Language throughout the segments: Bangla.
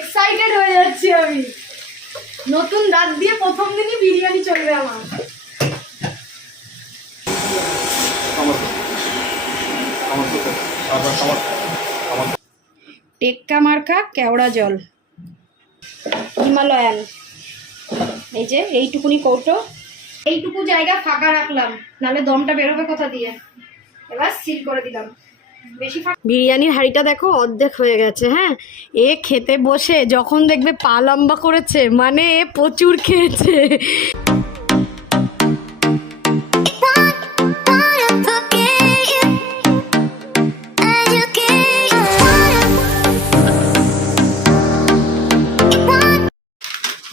এক্সাইটেড হয়ে যাচ্ছি আমি। নতুন দাঁত দিয়ে প্রথম দিনই বিরিয়ানি চলবে আমার। টেক্কা মার্কা কেওড়া জল। হিমালয়ান। এই যে এইটুকুনি কৌটো। এইটুকু জায়গা ফাঁকা রাখলাম নাহলে দমটা বেরোবে কোথা দিয়ে। এবার সিল করে দিলাম। বিরিয়ানির হাঁড়িটা দেখো অর্ধেক হয়ে গেছে হ্যাঁ? এ খেতে বসে যখন দেখবে পা লম্বা করেছে মানে এ প্রচুর খেয়েছে।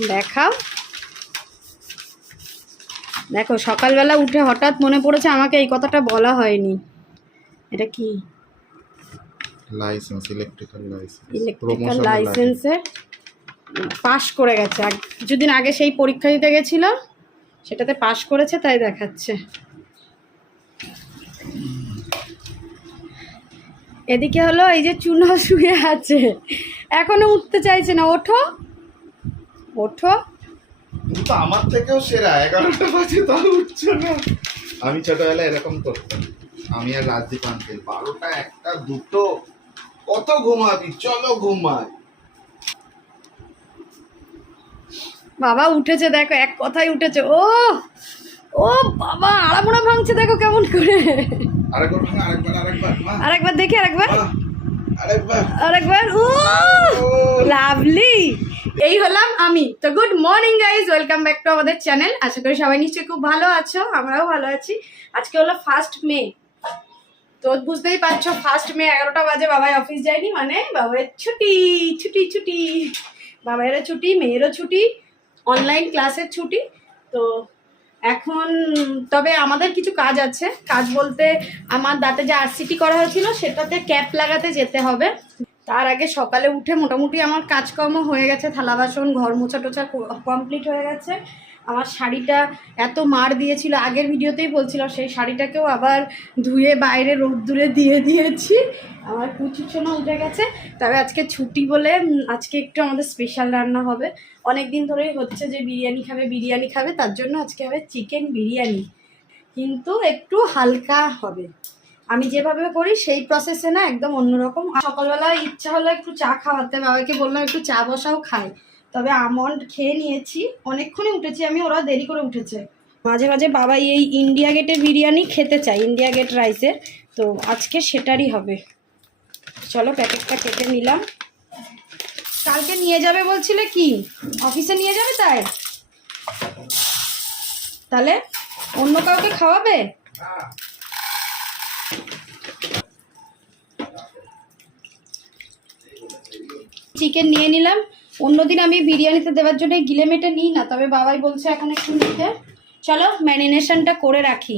দেখাও। দেখো, সকালবেলা উঠে হঠাৎ মনে পড়েছে আমাকে এই কথাটা বলা হয়নি। এটা কি? লাইসেন্স ইলেকট্রিক্যাল লাইসেন্স ইলেকট্রিক্যাল লাইসেন্সে পাশ করে গেছে। কিছুদিন আগে সেই পরীক্ষা দিতে গেছিল সেটাতে পাশ করেছে তাই দেখাচ্ছে। এদিকে হলো এই যে চুনা শুয়ে আছে। এখনও উঠতে চাইছে না। ওঠো। ওঠো। কিন্তু আমার থেকেও সেরা এগারোটা বাজে তাও উঠছে না। আমি ছোটবেলায় এরকম করতাম। আমি আর রাজদীপ আঙ্কেল বারোটা একটা দুটো কত ঘুমাবি? চলো ঘুমাই। বাবা উঠেছে দেখো এক কথাই উঠেছে। ও ও বাবা আড়ামোড়া ভাঙছে দেখো কেমন করে। আরেকবার ভাঙ আরেকবার আরেকবার আরেকবার দেখি আরেকবার। আরেকবার। আরেকবার ও লাভলি। এই হলাম আমি। তো good morning guys welcome back to আমাদের চ্যানেল আশা করি সবাই নিশ্চয়ই খুব ভালো আছো আমরাও ভালো আছি। আজকে হলো ফার্স্ট মে তো বুঝতেই পারছ ফার্স্ট মে এগারোটা বাজে, বাবাই অফিস যায়নি মানে বাবাইয়ের ছুটি ছুটি ছুটি। বাবাইয়েরও ছুটি, মেয়েরও ছুটি অনলাইন ক্লাসের ছুটি। তো এখন তবে আমাদের কিছু কাজ আছে। কাজ বলতে আমার দাঁতে যে আরসিটি করা হয়েছিল, সেটাতে ক্যাপ লাগাতে যেতে হবে। তার আগে সকালে উঠে মোটামুটি আমার কাজকর্ম হয়ে গেছে, থালা বাসন, ঘর মোছা টোছা কমপ্লিট হয়ে গেছে। আমার শাড়িটা এত মার দিয়েছিল, আগের ভিডিওতেই বলছিলাম সেই শাড়িটাকেও আবার ধুয়ে বাইরে রোদ্দুরে দিয়ে দিয়েছি। আমার কুচুচনো উঠে গেছে। তবে আজকে ছুটি বলে আজকে একটু আমাদের স্পেশাল রান্না হবে। অনেক দিন ধরেই হচ্ছে যে বিরিয়ানি খাবে বিরিয়ানি খাবে, তার জন্য আজকে হবে চিকেন বিরিয়ানি। কিন্তু একটু হালকা হবে। আমি যেভাবে করি, সেই প্রসেসে না একদম অন্যরকম। সকালবেলা ইচ্ছা হলো একটু চা খাওয়াতে বাবাকে বললাম, একটু চা বসাও, খাই। তবে আমন্ড খেয়ে নিয়েছি, অনেকক্ষণই উঠেছি, আমি ওরা দেরি করে উঠেছে। মাঝে মাঝে বাবা এই ইন্ডিয়া গেটের বিরিয়ানি খেতে চাই ইন্ডিয়া গেট রাইসের তো আজকে সেটারই হবে। চলো প্যাকেটটা কেটে নিলাম। কালকে নিয়ে যাবে বলছিলে কি? অফিসে নিয়ে যাবে তাই? তাহলে অন্য কাউকে খাওয়াবে? চিকেন নিয়ে নিলাম। অন্যদিন আমি বিরিয়ানিতে দেওয়ার জন্য গিলে মেটে নিই না, তবে বাবাই বলছে এখন একটু নিতে। চলো, ম্যারিনেশনটা করে রাখি।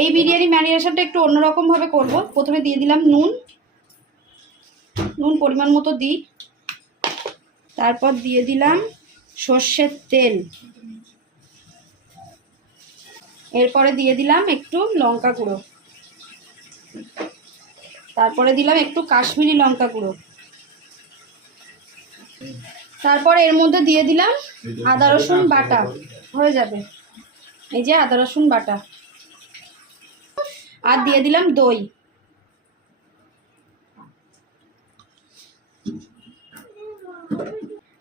এই বিরিয়ানি ম্যারিনেশনটা একটু অন্যরকমভাবে করব। প্রথমে দিয়ে দিলাম নুন। নুন পরিমাণ মতো দিই। তারপর দিয়ে দিলাম সর্ষের তেল। এরপরে দিয়ে দিলাম একটু লঙ্কা গুঁড়ো। তারপরে দিলাম একটু কাশ্মীরি লঙ্কা গুঁড়ো। তারপরে এর মধ্যে দিয়ে দিলাম আদা রসুন বাটা। হয়ে যাবে। এই যে আদা রসুন বাটা। আর দিয়ে দিলাম দই।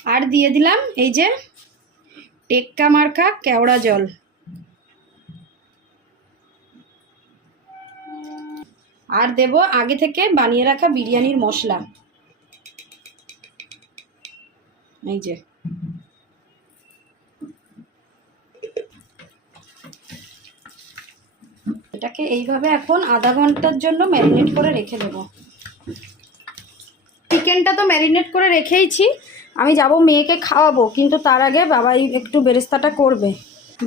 আর দিয়ে দিলাম এই যে টেক্কা মার্কা কেওড়া জল। আর দেব আগে থেকে বানিয়ে রাখা বিরিয়ানির মশলা। এই যে। এটাকে এইভাবে এখন আধা ঘণ্টার জন্য ম্যারিনেট করে রেখে দেব। চিকেনটা তো ম্যারিনেট করে রেখেইছি। আমি যাব মেয়েকে খাওয়াবো, কিন্তু তার আগে বাবাই একটু বেরেস্তাটা করবে।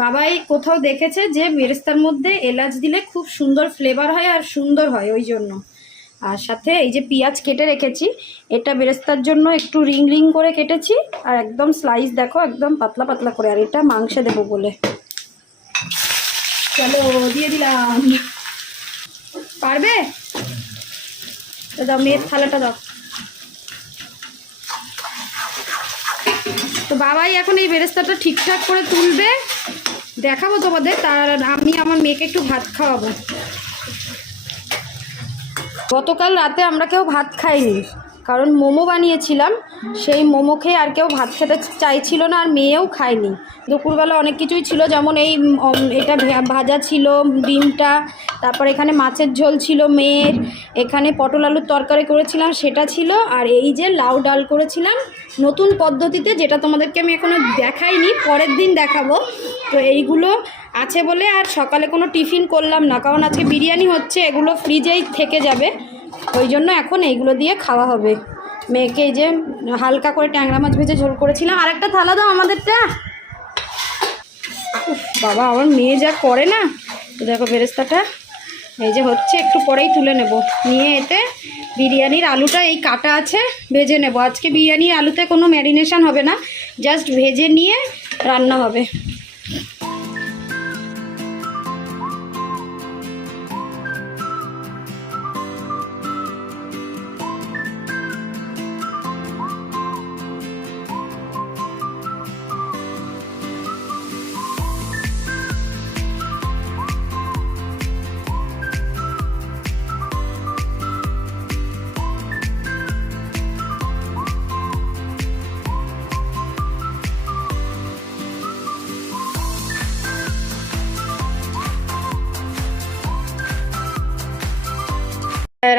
বাবাই কোথাও দেখেছে যে বেরেস্তার মধ্যে এলাচ দিলে খুব সুন্দর ফ্লেভার হয় আর সুন্দর হয় ওই জন্য। আর সাথে এই যে পেঁয়াজ কেটে রেখেছি, এটা বেরেস্তার জন্য একটু রিং রিং করে কেটেছি, আর একদম স্লাইস দেখো, একদম পাতলা পাতলা করে, আর এটা মাংসে দেবো বলে। চলো, দিয়ে দিলাম। পারবে? দাও, মেয়ের থালাটা দাও। তো বাবাই এখন এই বেরেস্তাটা ঠিকঠাক করে তুলবে, দেখাবো তোমাদের, তার আমি আমার মেয়েকে একটু ভাত খাওয়াবো। গতকাল রাতে আমরা কেউ ভাত খাইনি, কারণ মোমো বানিয়েছিলাম। সেই মোমো খেয়ে আর কেউ ভাত খেতে চাইছিল না, আর মেয়েও খায়নি। দুপুরবেলা অনেক কিছুই ছিল, যেমন এই এটা ভাজা ছিল, ডিমটা, তারপর এখানে মাছের ঝোল ছিল মেয়ের, এখানে পটল আলুর তরকারি করেছিলাম, সেটা ছিল, আর এই যে লাউ ডাল করেছিলাম নতুন পদ্ধতিতে যেটা তোমাদেরকে আমি এখনও দেখাইনি, পরের দিন দেখাবো। তো এইগুলো আছে বলে আর সকালে কোনো টিফিন করলাম না, কারণ আজকে বিরিয়ানি হচ্ছে, এগুলো ফ্রিজেই থেকে যাবে। ওই জন্য এখন এইগুলো দিয়ে খাওয়া হবে। মেয়েকে এই যে হালকা করে ট্যাংরা মাছ ভেজে ঝোল করেছিলাম। আর একটা থালা দাও আমাদেরটা। বাবা, আমার মেয়ে যা করে না। তো দেখো বেরেস্তাটা এই যে হচ্ছে, একটু পরেই তুলে নেব। নিয়ে এতে বিরিয়ানির আলুটা এই কাটা আছে, ভেজে নেব। আজকে বিরিয়ানির আলুতে কোনো ম্যারিনেশান হবে না, জাস্ট ভেজে নিয়ে রান্না হবে।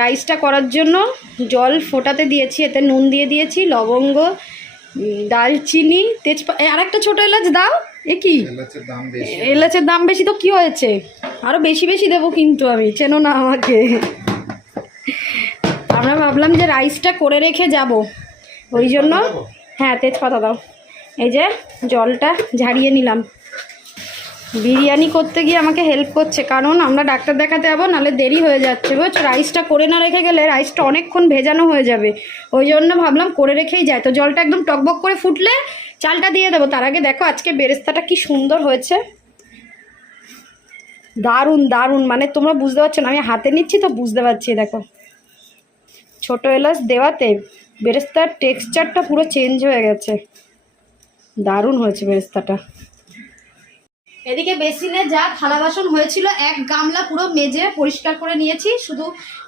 রাইসটা করার জন্য জল ফোটাতে দিয়েছি এতে নুন দিয়ে দিয়েছি লবঙ্গ দালচিনি তেজপা আর একটা ছোটো এলাচ দাও এ কি? এলাচের দাম বেশি। এলাচের দাম বেশি তো কি হয়েছে? আরও বেশি বেশি দেবো কিন্তু আমি চেনো না আমাকে। আমরা ভাবলাম যে রাইসটা করে রেখে যাব। ওই জন্য হ্যাঁ তেজপাতা দাও। এই যে জলটা ঝাড়িয়ে নিলাম। বিরিয়ানি করতে গিয়ে আমাকে হেল্প করছে। কারণ আমরা ডাক্তার দেখাতে যাব, নাহলে দেরি হয়ে যাচ্ছে। বুঝছ? রাইসটা করে না রেখে গেলে রাইসটা অনেকক্ষণ ভেজানো হয়ে যাবে। ওই জন্য ভাবলাম করে রেখেই যায় তো জলটা একদম টকবক করে ফুটলে চালটা দিয়ে দেবো। তার আগে দেখো আজকে বেরেস্তাটা কি সুন্দর হয়েছে। দারুণ দারুণ। মানে তোমরা বুঝতে পারছ না, আমি হাতে নিচ্ছি তো বুঝতে পারছি, দেখো। ছোটো এলাচ দেওয়াতে বেরেস্তার টেক্সচারটা পুরো চেঞ্জ হয়ে গেছে। দারুণ হয়েছে বেরেস্তাটা। এদিকে বেসিনে যা থালা বাসন হয়েছিল, এক গামলা পুরো মেজে পরিষ্কার করে নিয়েছি। শুধু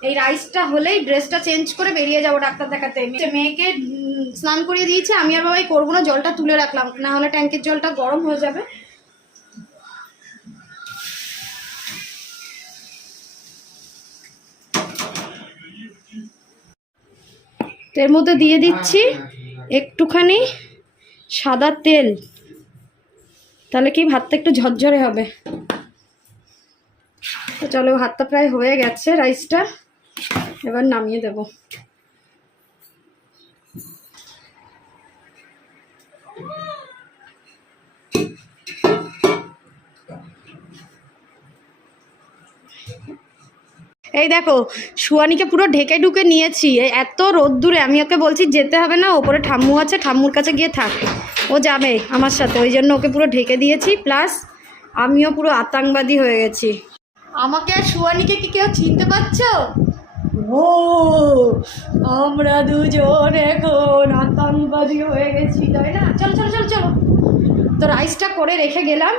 এই রাইসটা হলেই ড্রেসটা চেঞ্জ করে বেরিয়ে যাব ডাক্তার দেখাতে। মেয়েকে স্নান করিয়ে দিয়েছি। আমি আর বাবাই করব না, জলটা তুলে রাখলাম। না হলে ট্যাঙ্কের জলটা গরম হয়ে যাবে। এর মধ্যে দিয়ে দিচ্ছি একটুখানি সাদা তেল। তাহলে কি ভাতটা একটু ঝরঝরে হবে? তো চলো, ভাতটা প্রায় হয়ে গেছে, রাইসটা। এবার নামিয়ে দেব। এই দেখো, সুয়ানিকে পুরো ঢেকে ঢুকে নিয়েছি। এত রোদ্দুরে আমি ওকে বলছি, যেতে হবে না, ওপরে ঠাম্মু আছে, ঠাম্মুর কাছে গিয়ে থাক। ও যাবে আমার সাথে ওই জন্য ওকে পুরো ঢেকে দিয়েছি প্লাস আমিও পুরো আতঙ্কবাদী হয়ে গেছি। আমাকে আর সুয়ানিকে কি কেউ চিনতে পারছ? ও আমরা দুজন এখন আতঙ্কবাদী হয়ে গেছি তাই না? চলো চলো চলো চলো। তো রাইসটা করে রেখে গেলাম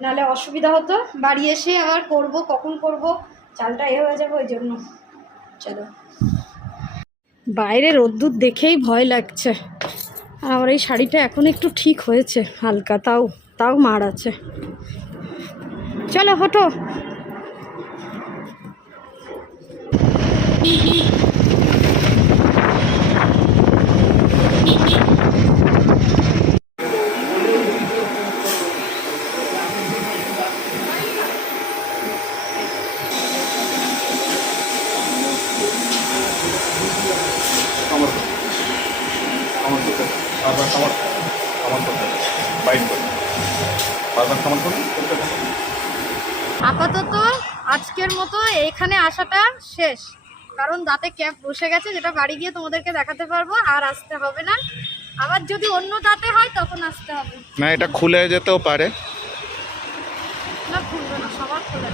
নাহলে অসুবিধা হতো। বাড়ি এসে আবার করব কখন করব চালটা এ হয়ে যাবে ওই জন্য। চলো। বাইরে রোদ্দুর দেখেই ভয় লাগছে। আর আমার এই শাড়িটা এখন একটু ঠিক হয়েছে, হালকা, তাও তাও মার আছে। চলো, হটো। আমার আপাতত আজকের মতো এখানে আসাটা শেষ। কারণ দাঁতে ক্যাপ বসে গেছে যেটা বাড়ি গিয়ে তোমাদেরকে দেখাতে পারব আর আসতে হবে না। আবার যদি অন্য দাঁতে হয় তখন আসতে হবে। না এটা খুলে যেতেও পারে। না খুলবে না সবার খুলে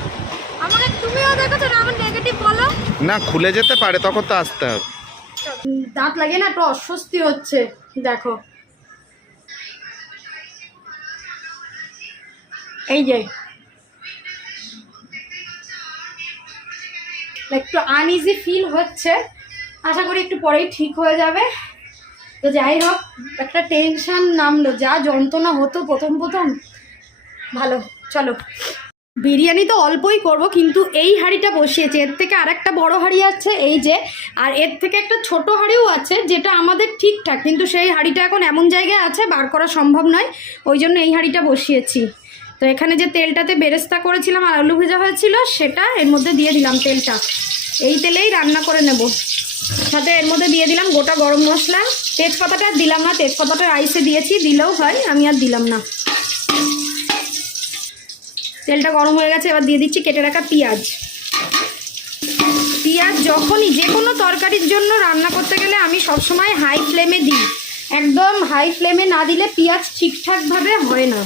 আমাকে তুমিও দেখো না আমার নেগেটিভ বলো? না খুলে যেতে পারে তখন তো আসতে হবে। দাঁত লাগে না একটু অস্বস্তি হচ্ছে দেখো। এই যে একটু আনইজি ফিল হচ্ছে। আশা করি একটু পরেই ঠিক হয়ে যাবে। তো যাই হোক, একটা টেনশন নামলো। যা যন্ত্রণা হতো প্রথম প্রথম। ভালো, চলো। বিরিয়ানি তো অল্পই করব, কিন্তু এই হাঁড়িটা বসিয়েছে। এর থেকে আরেকটা বড় হাঁড়ি আছে, এই যে। আর এর থেকে একটা ছোট হাঁড়িও আছে, যেটা আমাদের ঠিকঠাক। কিন্তু সেই হাঁড়িটা এখন এমন জায়গায় আছে, বার করা সম্ভব নয়। ওই জন্য এই হাঁড়িটা বসিয়েছি। তো এখানে যে তেলটাতে বেরেস্তা করেছিলাম আর আলু ভেজা হয়েছিল, সেটা এর মধ্যে দিয়ে দিলাম তেলটা। এই তেলেই রান্না করে নেব। সাথে এর মধ্যে দিয়ে দিলাম গোটা গরম মশলা। তেজপাতাটা দিলাম না, তেজপাতাটা রাইসে দিয়েছি, দিলেও হয়, আমি আর দিলাম না। তেলটা গরম হয়ে গেছে, এবার দিয়ে দিচ্ছি কেটে রাখা পেঁয়াজ। পেঁয়াজ যখনই যে কোনো তরকারির জন্য রান্না করতে গেলে আমি সবসময় হাই ফ্লেমে দিই। একদম হাই ফ্লেমে না দিলে পেঁয়াজ ঠিকঠাকভাবে হয় না।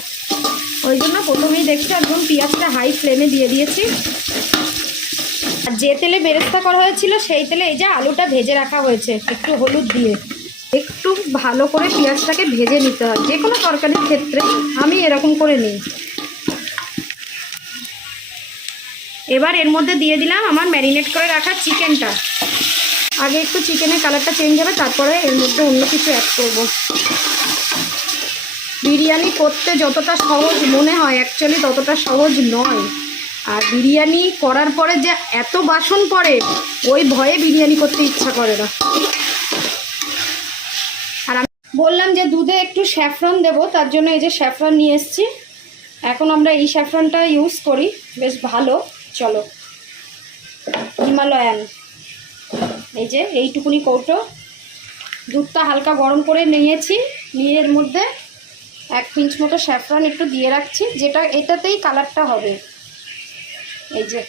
ওই জন্য প্রথমেই দেখছি একদম পেঁয়াজটা হাই ফ্লেমে দিয়ে দিয়েছি। আর যে তেলে বেরেস্তা করা হয়েছিল, সেই তেলে এই যে আলুটা ভেজে রাখা হয়েছে, একটু হলুদ দিয়ে। একটু ভালো করে পেঁয়াজটাকে ভেজে নিতে হয়, যে কোনো তরকারির ক্ষেত্রে আমি এরকম করে নিই। এবার এর মধ্যে দিয়ে দিলাম আমার ম্যারিনেট করে রাখা চিকেনটা আগে একটু চিকেনের কালারটা চেঞ্জ হবে, তারপরে এর মধ্যে অন্য কিছু অ্যাড করব। বিরিয়ানি করতে যতটা সহজ মনে হয় অ্যাকচুয়ালি ততটা সহজ নয়। আর বিরিয়ানি করার পরে যে এত বাসন পড়ে, ওই ভয়ে বিরিয়ানি করতে ইচ্ছা করে না। আর আমি বললাম যে দুধে একটু স্যাফরন দেবো, তার জন্য এই যে স্যাফরন নিয়ে এসেছি। এখন আমরা এই স্যাফরনটা ইউজ করি। বেশ ভালো, চলো। হিমালয়ান। এই যে, এইটুকুনি কৌটো। দুধটা হালকা গরম করে নিয়েছি, নিয়ে এর মধ্যে এক পিঞ্চ মতো স্যাফরন একটু দিয়ে রাখছি, যেটা এটাতেই কালারটা হবে। এই যে।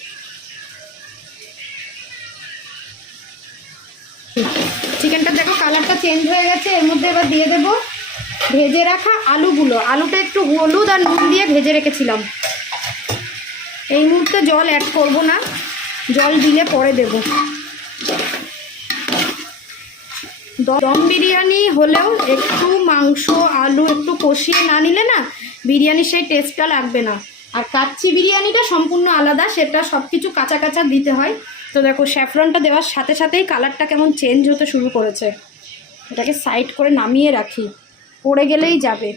চিকেনটা দেখো, কালারটা চেঞ্জ হয়ে গেছে, এর মধ্যে এবার দিয়ে দেবো ভেজে রাখা আলুগুলো। আলুটা একটু হলুদ আর নুন দিয়ে ভেজে রেখেছিলাম। এই মুহূর্তে জল অ্যাড করব না, জল দিলে পরে দেব। দম বিরিয়ানি হলেও একটু মাংস, আলু একটু কষিয়ে না নিলে না বিরিয়ানির সেই টেস্টটা লাগবে না। আর কাচ্চি বিরিয়ানিটা সম্পূর্ণ আলাদা, সেটা সব কিছু কাঁচা কাঁচা দিতে হয়। তো দেখো, স্যাফরনটা দেওয়ার সাথে সাথেই কালারটা কেমন চেঞ্জ হতে শুরু করেছে। এটাকে সাইড করে নামিয়ে রাখি। পড়ে গেলেই যাবে।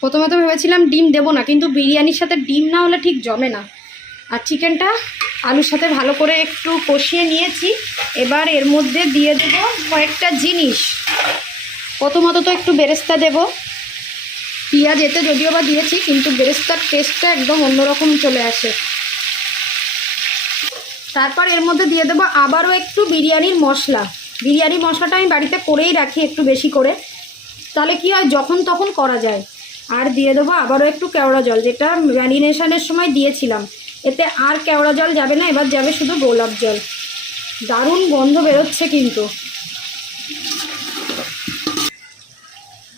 প্রথমে তো ভেবেছিলাম ডিম দেবো না, কিন্তু বিরিয়ানির সাথে ডিম না হলে ঠিক জমে না। আর চিকেনটা আলুর সাথে ভালো করে একটু কষিয়ে নিয়েছি। এবার এর মধ্যে দিয়ে দেব কয়েকটা জিনিস। প্রথমত তো একটু বেরেস্তা দেব। পেঁয়াজ এতে যদিও বা দিয়েছি, কিন্তু বেরেস্তার টেস্টটা একদম অন্যরকম চলে আসে। তারপর এর মধ্যে দিয়ে দেবো আবারও একটু বিরিয়ানির মশলা। বিরিয়ানি মশলাটা আমি বাড়িতে করেই রাখি একটু বেশি করে। তাহলে কি হয়, যখন তখন করা যায়। আর দিয়ে দেবো আবারও একটু কেওড়া জল, যেটা ম্যারিনেশনের সময় দিয়েছিলাম। এতে আর কেওড়া জল যাবে না, এবার যাবে শুধু গোলাপ জল। দারুণ গন্ধ বেরোচ্ছে কিন্তু।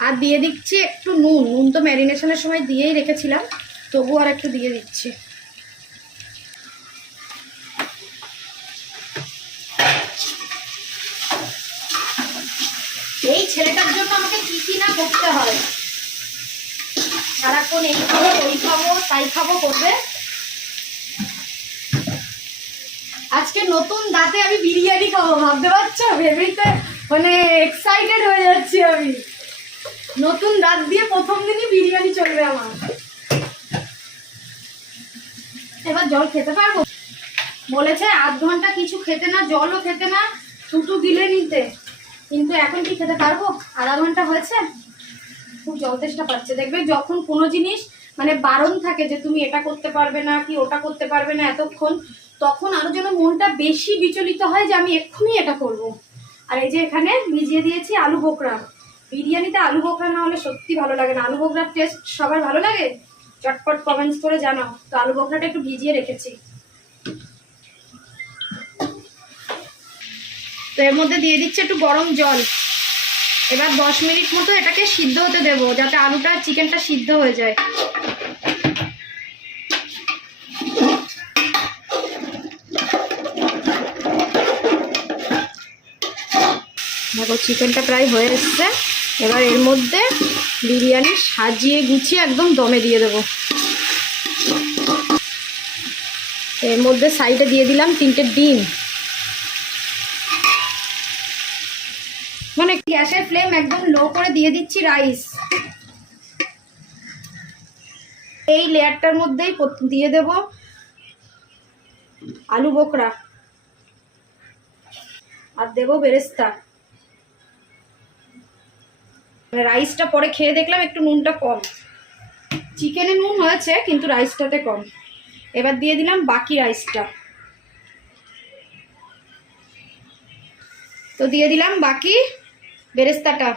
আর দিয়ে দিচ্ছি একটু নুন। নুন তো ম্যারিনেশনের সময় দিয়েই রেখেছিলাম তবু আর একটু দিয়ে দিচ্ছি। এই ছেলেটার জন্য আমাকে কি কি না করতে হয়? সারাক্ষণ এই খাব, ওই খাব, তাই খাব করবে। আজকে নতুন দাঁতে আমি বিরিয়ানি খাব, ভাবতে পারছ? ভেবেতে মানে এক্সাইটেড হয়ে যাচ্ছি আমি। নতুন দাঁত দিয়ে প্রথম দিনই বিরিয়ানি চলবে আমার। এবার জল খেতে পারব? বলেছে আধ ঘণ্টা কিছু খেতে না, জলও খেতে না ছুটু গিলে নিতে। কিন্তু এখন কি খেতে পারব? আধা ঘণ্টা হয়েছে। খুব জল তেষ্টা পাচ্ছে। দেখবে যখন কোনো জিনিস মানে বারণ থাকে যে তুমি এটা করতে পারবে না, কি ওটা করতে পারবে না, এতক্ষণ তখন আরও যেন মনটা বেশি বিচলিত হয় যে আমি এক্ষুনি এটা করব। আর এই যে এখানে ভিজিয়ে দিয়েছি আলু বোকরা। বিরিয়ানিতে আলু বোকরা না হলে সত্যি ভালো লাগে না। আলু বোকরার টেস্ট সবার ভালো লাগে? চটপট কমেন্টস করে জানাও। তো আলু বোকরাটা একটু ভিজিয়ে রেখেছি। তো এর মধ্যে দিয়ে দিচ্ছে একটু গরম জল। এবার দশ মিনিট মতো এটাকে সিদ্ধ হতে দেবো, যাতে আলুটা চিকেনটা সিদ্ধ হয়ে যায়। দেখো চিকেনটা প্রায় হয়ে এসছে। এবার এর মধ্যে বিরিয়ানি সাজিয়ে গুছিয়ে একদম দমে দিয়ে দেবো। এর মধ্যে সাইডে দিয়ে দিলাম তিনটে ডিম। মানে গ্যাসের ফ্লেম একদম লো করে দিয়ে দিচ্ছি রাইস। এই লেয়ারটার মধ্যেই দিয়ে দেব আলু বোকরা। আর দেবো বেরেস্তা। মানে রাইসটা পরে খেয়ে দেখলাম একটু নুনটা কম। চিকেনে নুন হয়েছে কিন্তু রাইসটাতে কম। এবার দিয়ে দিলাম বাকি রাইসটা তো দিয়ে দিলাম বাকি বেরেস্তাটা।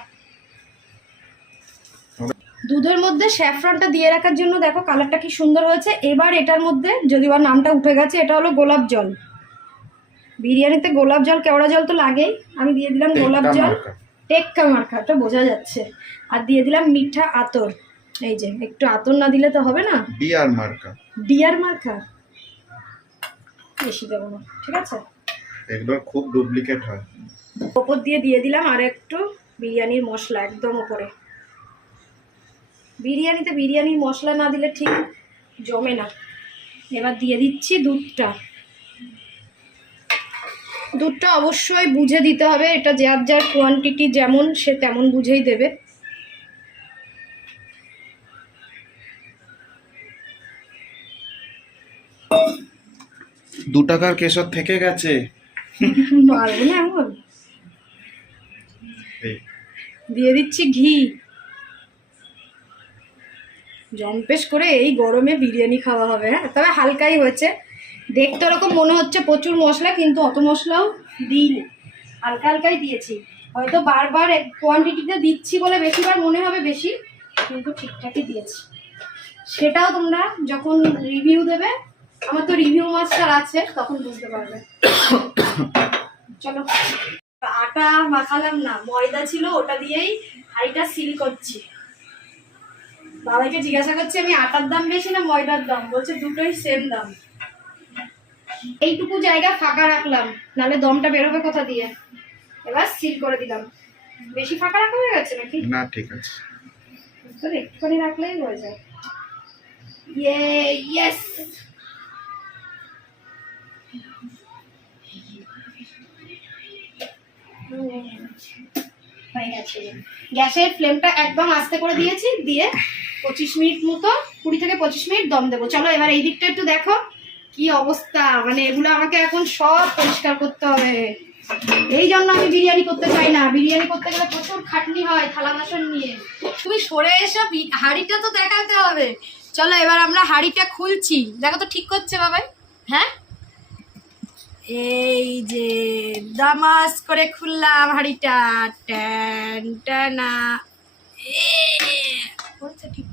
দুধের মধ্যে স্যাফরনটা দিয়ে রাখার জন্য দেখো কালারটা কি সুন্দর হয়েছে। এবার এটার মধ্যে যদি বা নামটা উঠে গেছে এটা হলো গোলাপ জল। বিরিয়ানিতে গোলাপ জল কেওড়া জল তো লাগেই। আমি দিয়ে দিলাম গোলাপ জল। টেক্কা মার্কা ওটা বোঝা যাচ্ছে। আর দিয়ে দিলাম মিঠা আতর। এই যে একটু আতর না দিলে তো হবে না? বিয়ার মার্কা। ডিয়ার মার্কা? বেশি দেবো না ঠিক আছে? এগুলোর খুব ডুপ্লিকেট হয়। ওপর দিয়ে দিয়ে দিলাম আর একটু বিরিয়ানির মশলা একদম ওপরে। বিরিয়ানিতে বিরিয়ানির মশলা না দিলে ঠিক জমে না। এবার দিয়ে দিচ্ছি দুধটা। দুধটা অবশ্যই বুঝে দিতে হবে এটা যার যার কোয়ান্টিটি যেমন সে তেমন বুঝেই দেবে। দু টাকার কেশর থেকে গেছে। না এমন? দিয়ে দিচ্ছি ঘি। জম্পেশ করে এই গরমে বিরিয়ানি খাওয়া হবে হ্যাঁ? তবে হালকাই হয়েছে। দেখতে ওরকম মনে হচ্ছে প্রচুর মশলা, কিন্তু অত মশলাও দিইনি। হালকা হালকাই দিয়েছি। হয়তো বারবার কোয়ান্টিটিতে দিচ্ছি বলে বেশিবার মনে হবে বেশি, কিন্তু ঠিকঠাকই দিয়েছি। সেটাও তোমরা যখন রিভিউ দেবে, আমার তো রিভিউ মাস্টার আছে, তখন বুঝতে পারবে। চলো। আটা মাখালাম না, ময়দা ছিল, ওটা দিয়েই হাঁড়িটা সিল করছি। বাবাকে জিজ্ঞাসা করছি, আমি আটার দাম বেশি না ময়দার দাম? বলছে, দুটোই সেম দাম। এইটুকু জায়গা ফাঁকা রাখলাম নালে দমটা বেরোবে কোথা দিয়ে। এবার সিল করে দিলাম। বেশি ফাঁকা রাখা হয়ে গেছে নাকি? না ঠিক আছে। তোর একটুখানি রাখলেই হয়ে যায়। ইয়ে ইয়েস হয়ে গেছে। গ্যাসের ফ্লেমটা একদম আস্তে করে দিয়েছি দিয়ে পঁচিশ মিনিট মতো কুড়ি থেকে পঁচিশ মিনিট দম দেবো। চলো এবার এই দিকটা একটু দেখো। কি অবস্থা? মানে এগুলো আমাকে এখন সব পরিষ্কার করতে হবে। এই জন্য আমি বিরিয়ানি করতে চাই না। বিরিয়ানি করতে গেলে প্রচুর খাটনি হয় থালা বাসন নিয়ে। তুমি সরে এসো হাঁড়িটা তো দেখাতে হবে। চলো, এবার আমরা হাঁড়িটা খুলছি। দেখো তো ঠিক করছে বাবাই। হ্যাঁ? এই যে, দামাস করে খুললাম হাঁড়িটা। ট্যান হচ্ছে ঠিক।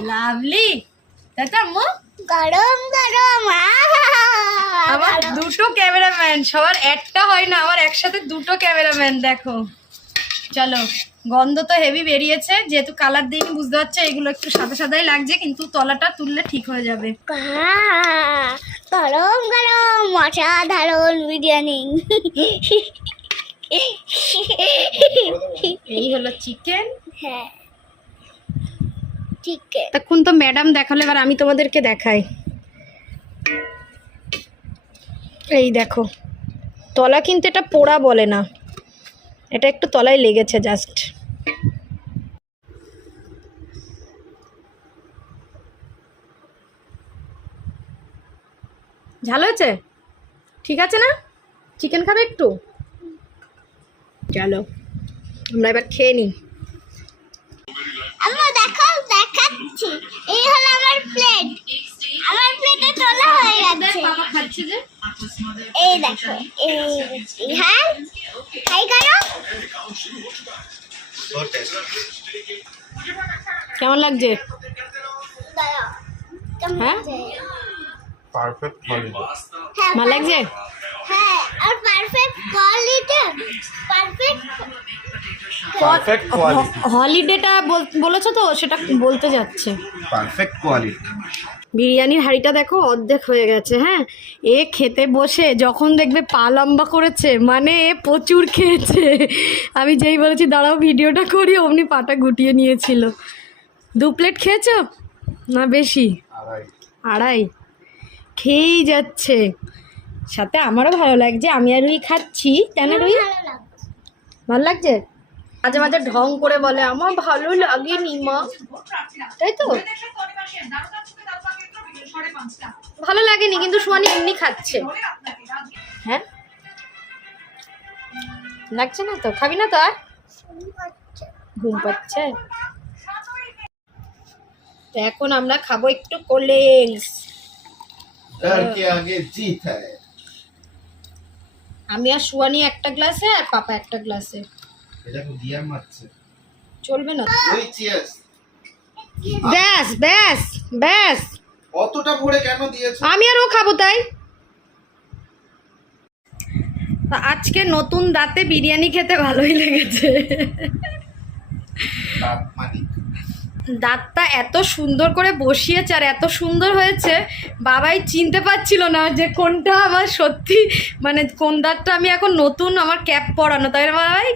লাভলি। তাই তো আম্মু গরম গরম আমার দুটো ক্যামেরাম্যান সবার একটা হয় না আমার একসাথে দুটো ক্যামেরাম্যান দেখো। চলো গন্ধ তো হেভি বেরিয়েছে যেহেতু কালার দিইনি বুঝতে পারছ এগুলো একটু সাদা সাদাই লাগছে কিন্তু তলাটা তুললে ঠিক হয়ে যাবে। গরম গরম অসাধারণ বিরিয়ানি। এই হলো চিকেন হ্যাঁ। ঠিক। তখন তো ম্যাডাম দেখাল এবার আমি তোমাদেরকে দেখাই। এই দেখো তলা কিন্তু এটা পোড়া বলে না। এটা একটু তলায় লেগেছে জাস্ট ঝাল হয়েছে? ঠিক আছে না? চিকেন খাবে একটু? চলো আমরা এবার খেয়ে নিই। আমরা দেখো দেখাচ্ছি এই হলো আমার প্লেট আমার প্লেটে তোলা হয়ে গেছে বাবা খাচ্ছে যে এই দেখো এই হ্যাঁ? হাই করো কেমন লাগছে? দাঁড়াও কেমন হ্যাঁ? লাগছে? পারফেক্ট কোয়ালিটি হ্যাঁ ভালো লাগছে? হ্যাঁ আর perfect quality perfect perfect quality হলিডেটা বলেছ তো সেটা বলতে যাচ্ছে। পারফেক্ট কোয়ালিটি বিরিয়ানির হাঁড়িটা দেখো অর্ধেক হয়ে গেছে হ্যাঁ? এ খেতে বসে যখন দেখবে পা লম্বা করেছে মানে এ প্রচুর খেয়েছে। আমি যেই বলেছি দাঁড়াও ভিডিওটা করি অমনি পাটা গুটিয়ে নিয়েছিল। দু প্লেট খেয়েছো? না বেশি? আড়াই। আড়াই। খেয়েই যাচ্ছে। সাথে আমারও ভালো লাগছে আমি আর রুই খাচ্ছি। তাই না রুই? ভালো ভালো লাগছে? মাঝে মাঝে ঢং করে বলে আমার ভালো লাগেনি মা। তাই তো? ভালো লাগেনি কিন্তু সোয়ানি এমনি খাচ্ছে। হ্যাঁ? লাগছে না তো? খাবি না তো আর? ঘুম পাচ্ছে। তো এখন আমরা খাব একটু কোল্ড্রিঙ্কস আমি আর সুয়ানি একটা গ্লাসে আর পাপা একটা গ্লাসে। এটা দিয়া মারছে। চলবে না। ওই চিয়ার্স ব্যাস ব্যাস ব্যাস। অতটা ভরে কেন দিয়েছ? আমি আর ও খাব তাই। তা আজকে নতুন দাঁতে বিরিয়ানি খেতে ভালোই লেগেছে। দাঁতটা এত সুন্দর করে বসিয়েছে আর এত সুন্দর হয়েছে বাবাই চিনতে পারছিল না যে কোনটা আমার সত্যি মানে কোন দাঁতটা আমি এখন নতুন আমার ক্যাপ পরানো। তাই বাবাই?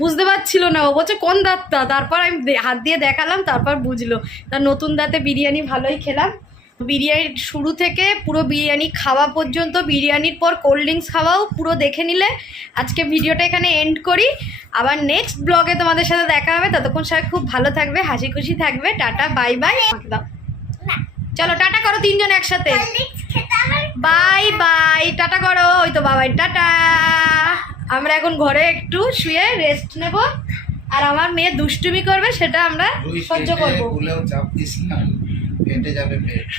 বুঝতে পারছিল না ও বলছে কোন দাঁতটা? তারপর আমি হাত দিয়ে দেখালাম তারপর বুঝলো। তার নতুন দাঁতে বিরিয়ানি ভালোই খেলাম। বিরিয়ানির শুরু থেকে পুরো বিরিয়ানি খাওয়া পর্যন্ত বিরিয়ানির পর কোল্ড ড্রিঙ্কস খাওয়াও পুরো দেখে নিলে। আজকে ভিডিওটা এখানে এন্ড করি। আবার নেক্সট ব্লগে তোমাদের সাথে দেখা হবে। ততক্ষণ সবাই খুব ভালো থাকবে হাসি খুশি থাকবে। টাটা বাই বাই চলো টাটা করো তিনজন একসাথে। বাই বাই টাটা করো ওই তো বাবাই। টাটা। আমরা এখন ঘরে একটু শুয়ে রেস্ট নেব। আর আমার মেয়ে দুষ্টুমি করবে সেটা আমরা সহ্য করব। চাপ দিস না। কেটে যাবে পেট।